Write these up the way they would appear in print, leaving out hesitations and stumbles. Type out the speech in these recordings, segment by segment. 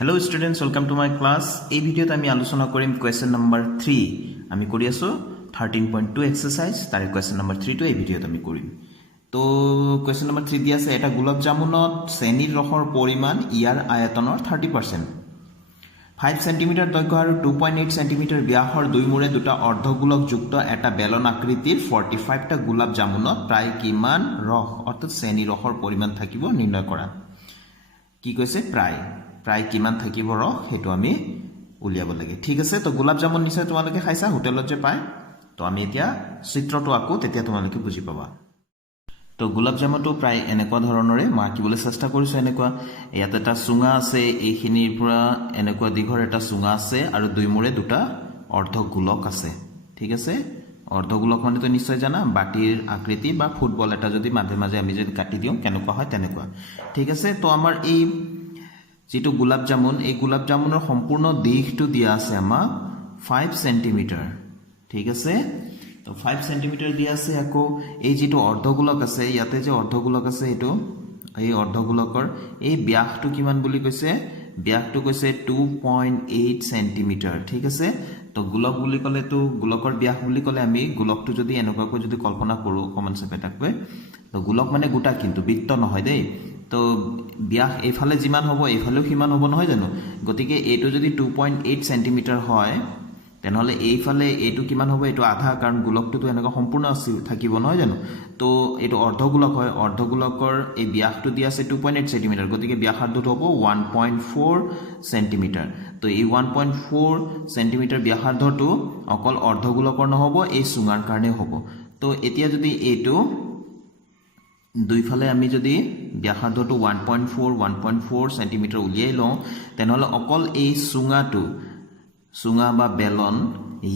Hello students, welcome to my class. এই ভিডিওতে আমি আলোচনা কৰিম কোয়েশ্চন নাম্বাৰ 3 আমি কৰি আছো 13.2 এক্সাৰসাইজ তাৰ কোয়েশ্চন নাম্বাৰ 3 টো এই ভিডিওতে আমি কৰিম তো কোয়েশ্চন নাম্বাৰ 3 দিয়া আছে এটা গোলাপ জামুনত চেনিৰ ৰসৰ পৰিমাণ ইয়াৰ আয়তনৰ 30% 5 cm দৈৰ্ঘ্য আৰু 2.8 cm ব্যাসৰ দুই মূৰে দুটা অৰ্ধগোলক যুক্ত এটা বেলন আকৃতিৰ 45 টা গোলাপ জামুনত প্ৰায় কিমান ৰস অৰ্থাৎ চেনিৰ ৰসৰ পৰিমাণ থাকিব নিৰ্ণয় কৰা কি কৈছে প্ৰায় কিমান থাকিব ৰস হেতু আমি উলিয়াব লাগে ঠিক আছে তো গোলাপ জামুন নিশ্চয় তোমালোকে খাইছা হোটেলত যে পায় তো আমি এতিয়া চিত্ৰটো আকো তেতিয়া তোমালোকে বুজি পাবা তো গোলাপ জামুনটো প্ৰায় এনেকুৱা ধৰণৰে মাকিবলৈ চেষ্টা কৰিছো এনেকুৱা ইয়াত এটা সুঙা আছে এইখিনিৰ পৰা এনেকুৱা দিঘৰ এটা সুঙা আছে আৰু দুই মূৰে দুটা অৰ্ধগোলক আছে ঠিক আছে অৰ্ধগোলক মানে তো নিশ্চয় জানা বাটিৰ আকৃতি বা ফুটবল এটা যদি মাজে মাজে আমি যদি কাটি দিও কেনেকুৱা হয় তেনেকুৱা ঠিক আছে তো আমাৰ এই যেটো গোলাপ জামুন এই গোলাপ জামুনৰ সম্পূৰ্ণ দিশটো দিয়া আছে আমাক 5 cm ঠিক আছে তো 5 cm দিয়া আছে আকৌ এই যেটো অৰ্ধগোলক আছে ইয়াতে যে অৰ্ধগোলক আছে এটো এই অৰ্ধগোলকৰ এই ব্যাসটো কিমান বুলি কৈছে ব্যাসটো কৈছে 2.8 cm ঠিক আছে তো গোলক বুলি কলে তো গোলকৰ ব্যাস বুলি কলে আমি গোলকটো যদি এনেকুৱাকৈ যদি কল্পনা কৰো কমন সেপেটাকৈ তো গোলক মানে গোটা কিন্তু বৃত্ত নহয় দেই তো ব্যাস এফালে জিমান হ'ব এফালেও হিমান হ'ব নহয় জানো গতিকে এটো যদি 2.8 cm হয় তেনেহলে এইফালে এটো কিমান হ'ব এটো আধা কাৰণ গোলকটো তো এনেকা সম্পূৰ্ণ থাকিব নহয় জানো তো এটো অৰ্ধগোলক হয় অৰ্ধগোলকৰ এই ব্যাসটো দিয়া আছে 2.8 cm গতিকে ব্যাসাৰ্ধটো হ'ব 1.4 cm তো এই 1.4 cm ব্যাসাৰ্ধটো অকল অৰ্ধগোলকৰ নহব এই সুঙাৰ কাৰণে হ'ব তো এতিয়া যদি এটো দুইফালে আমি যদি ব্যাসাৰ্ধটো 1.4 cm উলিয়াই লওঁ তেনেহলে অকল এই সুঙা বা বেলন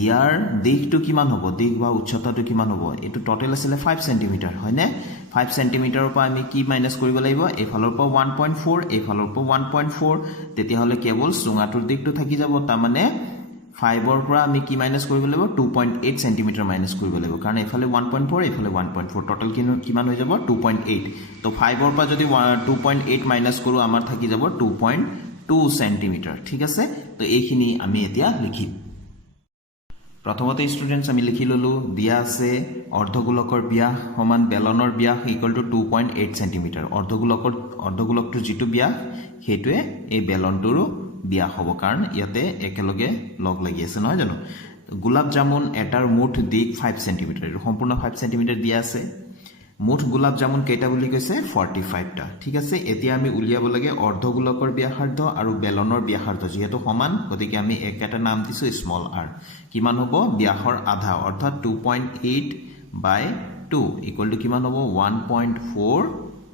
ইয়াৰ দিশটো কিমান হ'ব দিশ বা উচ্চতাটো কিমান হ'ব এটো টোটাল আছিল 5 cm হয়নে 5 cm ৰ পৰা আমি কি মাইনাস কৰিব লাগিব এফালৰ পৰা 1.4 এফালৰ পৰা 1.4 তেতিয়া হলে কেৱল সুঙাটোৰ দিশটো থাকি যাব তাৰ মানে 5 ৰ পৰা আমি কি মাইনাস কৰিব লাগিব 2.8 cm মাইনাস কৰিব লাগিব কাৰণ এফালে 1.4 এফালে 1.4 টোটাল কিমান হৈ যাব 2.8 তো 5 ৰ পৰা যদি 2.8 মাইনাস কৰো আমাৰ থাকি যাব 2.2 cm ঠিক আছে তো এইখিনি আমি এতিয়া লিখিম প্ৰথমতে স্টুডেন্টস আমি লিখি ললো দিয়া আছে অৰ্ধগোলকৰ ব্যাস সমান বেলনৰ ব্যাস ইকুয়াল টু 2.8 cm অৰ্ধগোলকটো যেটো ব্যাস হেতুৱে এই বেলনটোৰো ব্যাস হ'ব কাৰণ ইয়াতে একেলগে লগ লাগি আছে নহয় জানো গোলাপ জামুন এটাৰ মুঠ দিক 5 cm সম্পূৰ্ণ 5 cm দিয়া আছে মুঠ গোলাপ জামুন কেইটা বুলি কৈছে 45 টা ঠিক আছে এতিয়া আমি উলিয়াব লাগে অৰ্ধগোলকৰ ব্যাসাৰ্ধ আৰু বেলনৰ ব্যাসাৰ্ধ যেহেতু সমান গতিকে আমি একটা নাম দিছো স্মল r কিমান হ'ব ব্যাসৰ আধা অৰ্থাৎ 2.8/2 ইকুয়াল টু কিমান হ'ব 1.4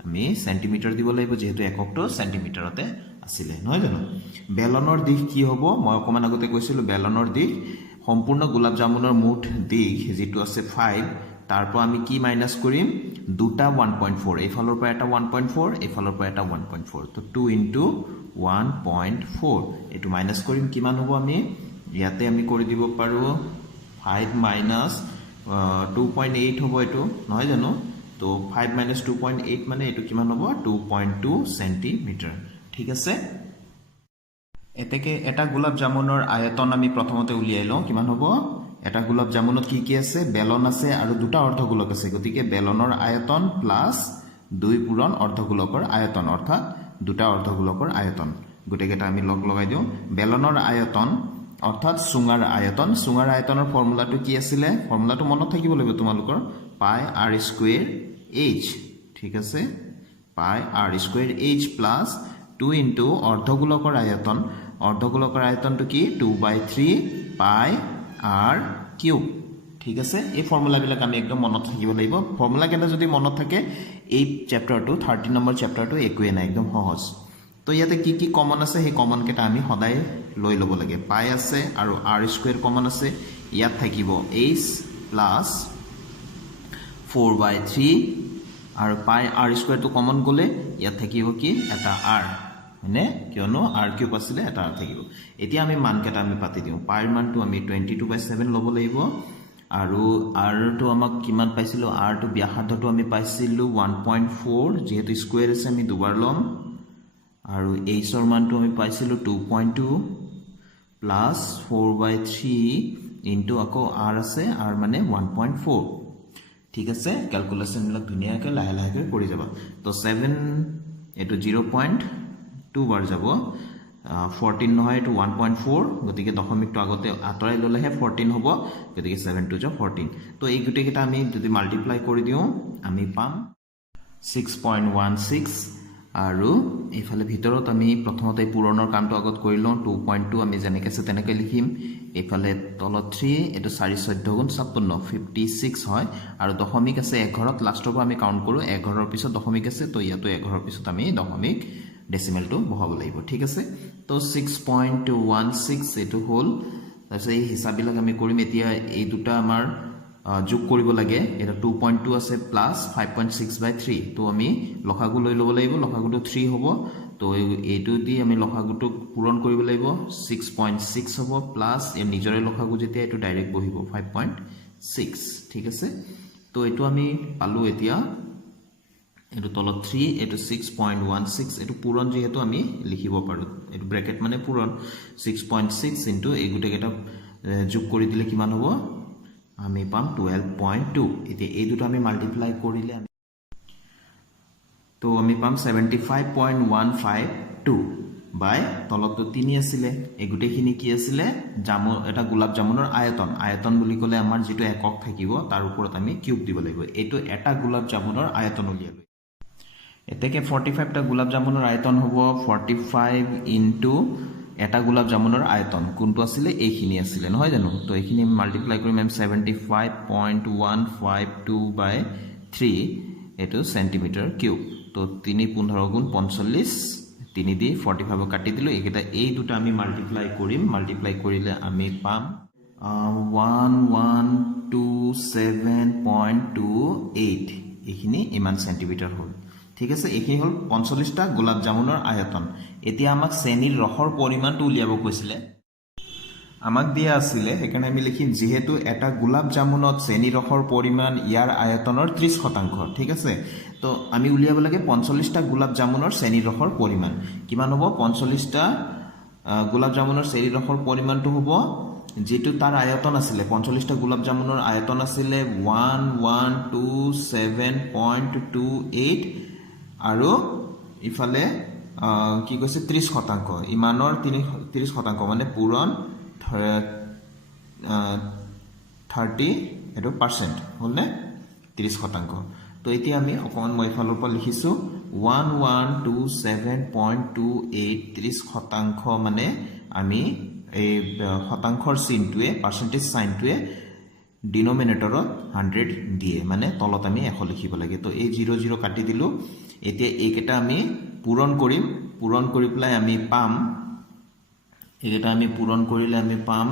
আমি সেন্টিমিটাৰ দিব লাগিব যেহেতু এককটো সেন্টিমিটাৰতে আছিল নহয় জানো বেলনৰ দিশ কি হ'ব মই অকমান আগতে কৈছিলো বেলনৰ দিশ সম্পূৰ্ণ গোলাপ জামুনৰ মুঠ দিশ যেটো আছে 5 তাৰ পৰা আমি কি মাইনাস কৰিম দুটা 1.4 এফালৰ পৰা এটা 1.4 এফালৰ পৰা এটা 1.4 তো 2 into 1.4 এটো মাইনাস কৰিম কিমান হ'ব আমি ইয়াতে আমি কৰি দিব পাৰো 5 minus 2.8 হ'ব এটো নহয় জানো তো 5 minus 2.8 মানে এটো কিমান হ'ব 2.2 cm ঠিক আছে এতেকে এটা গোলাপ জামুনৰ আয়তন আমি প্ৰথমতে উলিয়াই লওঁ কিমান হ'ব এটা গোলাপ জামুনত কি আছে বেলন আছে আৰু দুটা অৰ্ধগোলক আছে গতিকে বেলনৰ আয়তন প্লাস দুই পূৰণ অৰ্ধগোলকৰ আয়তন অৰ্থাৎ দুটা অৰ্ধগোলকৰ আয়তন গটেকেটা আমি লগ লগাই দিও বেলনৰ আয়তন অৰ্থাৎ সুঙাৰ আয়তনৰ ফৰ্মুলাটো কি আছিল ফৰ্মুলাটো মনত থাকিব লাগিব তোমালোকৰ পাই r স্কয়াৰ h ঠিক আছে পাই r square h plus 2 into অৰ্ধগোলকৰ আয়তনটো কি 2/3 পাই r কিউব ঠিক আছে এই ফৰ্মুলা বিলাক আমি একদম মনত থাকিব লাগিব ফৰ্মুলা কেটা যদি মনত থাকে এই চ্যাপ্টাৰটো 13 নম্বৰ চ্যাপ্টাৰটো একোৱে নাই একদম সহজ তো ইয়াতে কি কমন আছে সেই কমন কেটা আমি সদায় লৈ লব লাগে পাই আছে আৰু r স্কয়াৰ কমন আছে ইয়াত থাকিব h প্লাস 4/3 আৰু পাই r স্কয়াৰ টো কমন গলে ইয়াত থাকিব কি এটা r মানে কিয়নো r কিউব আছিল এটা r থাকিব এতিয়া আমি মান কেটা আমি পাতি দিও পাইৰ মানটো আমি 22/7 লব লাগিব আৰু r টো আমাক কিমান পাইছিল r টো ব্যাসাৰ্ধটো আমি পাইছিল 1.4 যেহেতু স্কয়াৰ আছে আমি দুবাৰ লম আৰু h ৰ মানটো আমি পাইছিলো 2.2 প্লাস 4/3 ইনটু আকৌ r আছে r মানে 1.4 ঠিক আছে ক্যালকুলেশন বিলাক ধুনিয়াকৈ লাহে লাহে কৰি যাবা তো 7 এটো 0.2 বাৰ যাব 14 নহয় এটো 1.4 গতিকে দশমিকটো আগতে আতৰাই ললেহে 14 হ'ব গতিকে 7 2 14 তো এই গুটে কেটা আমি যদি মাল্টিপ্লাই কৰি দিও আমি পাম 6.16 আৰু এফালে ভিতৰত আমি প্ৰথমতে পুৰণৰ কামটো আগত কৰি লওঁ 2.2 আমি যেনেকৈ আছে তেনেকৈ লিখিম এফালে তলত 3 এটো 4 14 গুণ 56 56 হয় আৰু দশমিক আছে এক ঘৰত লাষ্টৰ পৰা আমি কাউন্ট কৰো এক ঘৰৰ পিছত দশমিক আছে তো ইয়াতো এক ঘৰৰ পিছত আমি দশমিক ডেসিমেলটো বহাব লাগিব ঠিক আছে তো 6.16 এটো হল তাৰপিছত এই হিসাববিলাক আমি কৰিম এতিয়া এই দুটা আমাৰ যোগ কৰিব লাগে এটা 2.2 আছে প্লাস 5.6/3 তো আমি লসাগু লৈ লব লাগিব লসাগুটো 3 হ'ব তো এইটো দি আমি লসাগুটো পূৰণ কৰিব লাগিব 6.6 হ'ব প্লাস এ নিজৰে লসাগু যেতিয়া এটো ডাইৰেক্ট বহিব 5.6 ঠিক আছে তো এটো আমি পালো এতিয়া এটো তলত 3 এটো 6.16 এটো পূৰণ যেহেতু আমি লিখিব পাৰো এটো ব্ৰ্যাকেট মানে পূৰণ 6.6 ইনটু এই গুটে কেটা যোগ কৰি দিলে কিমান হ'ব আমি পাম 12.2 এতিয়া এই দুটো আমি মাল্টিপ্লাই কৰিলে তো আমি পাম 75.152 বাই তলতো 3 আছিল এই গুটেখিনি কি আছিল জামু এটা গোলাপ জামুনৰ আয়তন আয়তন বুলি কলে আমাৰ যেটো একক থাকিব তাৰ ওপৰত আমি কিউব দিব লাগিব এটো এটা গোলাপ জামুনৰ আয়তন উলিয়ালো এতেকে 45 টা গোলাপ জামুনৰ আয়তন হ'ব 45 ইনটু এটা গোলাপ জামুনৰ আয়তন কোনটো আছিল এইখিনি আছিল নহয় জানো তো এইখিনি মাল্টিপ্লাই কৰিম 75.152 বাই 3 এটো সেন্টিমিটার কিউব তো 3 15 গুণ 45 3 দি 45 কাটি দিলো এইটা এই দুটা আমি মাল্টিপ্লাই কৰিম মাল্টিপ্লাই কৰিলে আমি পাম 1127.28 এইখিনি ইমান সেন্টিমিটাৰ হল ঠিক আছে এইখিনি হল 45 টা গোলাপ জামুনৰ আয়তন এতিয়া আমাক শ্ৰেণীৰ ৰসৰ পৰিমাণটো উলিয়াব কৈছিলে আমাক দিয়া আছিল এখানে আমি লিখিম যেহেতু এটা গোলাপ জামুনত শ্ৰেণীৰ ৰসৰ পৰিমাণ ইয়াৰ আয়তনৰ 30% ঠিক আছে তো আমি উলিয়াব লাগে 45 টা গোলাপ জামুনৰ শ্ৰেণীৰ ৰসৰ পৰিমাণ কিমান হ'ব 45 টা গোলাপ জামুনৰ শ্ৰেণীৰ ৰসৰ পৰিমাণটো হ'ব যেটো তাৰ আয়তন আছিল 45 টা গোলাপ জামুনৰ আয়তন আছিল 1127.28 আৰু ইফালে কি কৈছে 30% ইমানৰ 30% মানে পূৰণ 30 এটো পাৰ্সেন্ট হলনে 30% তো এতিয়া আমি অকমান মই ফালৰ পৰা লিখিছো 1127.28 30% মানে আমি এই শতাংশৰ চিনটোৱে পাৰ্সেন্টেজ সাইনটোৱে ডিনোমিনেটৰত 100 দিয়ে মানে তলত আমি 100 লিখিব লাগে তো এই 00 কাটি দিলো এতিয়া এইকেটা আমি পূৰণ কৰিম পূৰণ কৰি পেলাই আমি পাম এইটা আমি পূৰণ কৰিলে আমি পাম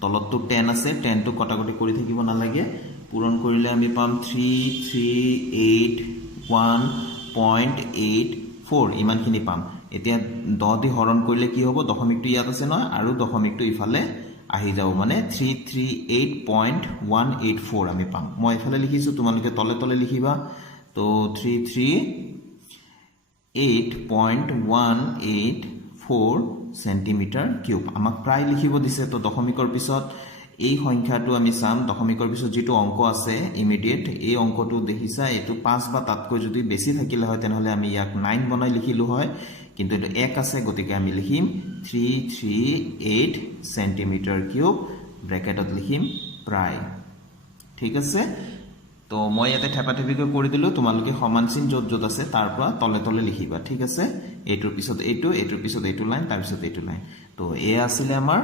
তলতটো 10 আছে 10 টো কটাকটি কৰি থাকিব না লাগে পূৰণ কৰিলে আমি পাম 3381.84 ইমানখিনি পাম এতিয়া 10 দি হৰণ কৰিলে কি হ'ব দশমিকটো ইয়াত আছে না আৰু দশমিকটো ইফালে আহি যাব মানে 338.184 আমি পাম মই ইফালে লিখিছো তোমালোকে তলে তলে লিখিবা তো 338.184 সেন্টিমিটার কিউব আমাক প্ৰায় লিখিব দিছে তো দশমিকৰ পিছত এই সংখ্যাটো আমি চাম দশমিকৰ পিছত যেটো অংক আছে ইমিডিয়েট এই অংকটো দেখিছা এটো 5 বা তাতকৈ যদি বেছি থাকিলে হয় তেনেহলে আমি ইয়াক 9 বনাই লিখিলো হয় কিন্তু এটো 1 আছে গতিকে আমি লিখিম 338 সেন্টিমিটার কিউব ব্র্যাকেটত লিখিম প্ৰায় ঠিক আছে তো মই ইয়াতে ঠেপাঠেপিকৈ কৰি দিলো তোমালোকে সমান চিন যত যত আছে তাৰ পৰা তলে তলে লিখিবা ঠিক আছে এইটোৰ পিছত এইটোৰ পিছত এইটো লাইন তাৰ পিছত এইটো লাইন তো এ আছিল আমাৰ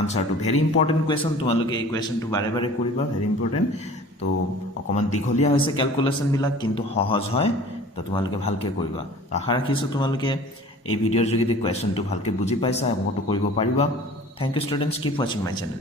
আনসাৰটো ভেৰি ইম্পৰ্টেন্ট কোৱেশ্চন তোমালোকে এই কোৱেশ্চনটো বাৰে বাৰে কৰিবা ভেৰি ইম্পৰ্টেন্ট তো অকমান দীঘলীয়া হৈছে ক্যালকুলেশন বিলাক কিন্তু সহজ হয় তো তোমালোকে ভালকে কৰিবা আশা ৰাখিছো তোমালোকে এই ভিডিওৰ যোগেদি কোৱেশ্চনটো ভালকে বুজি পাইছা আৰু মটো কৰিব পাৰিবা thank you students keep watching my channel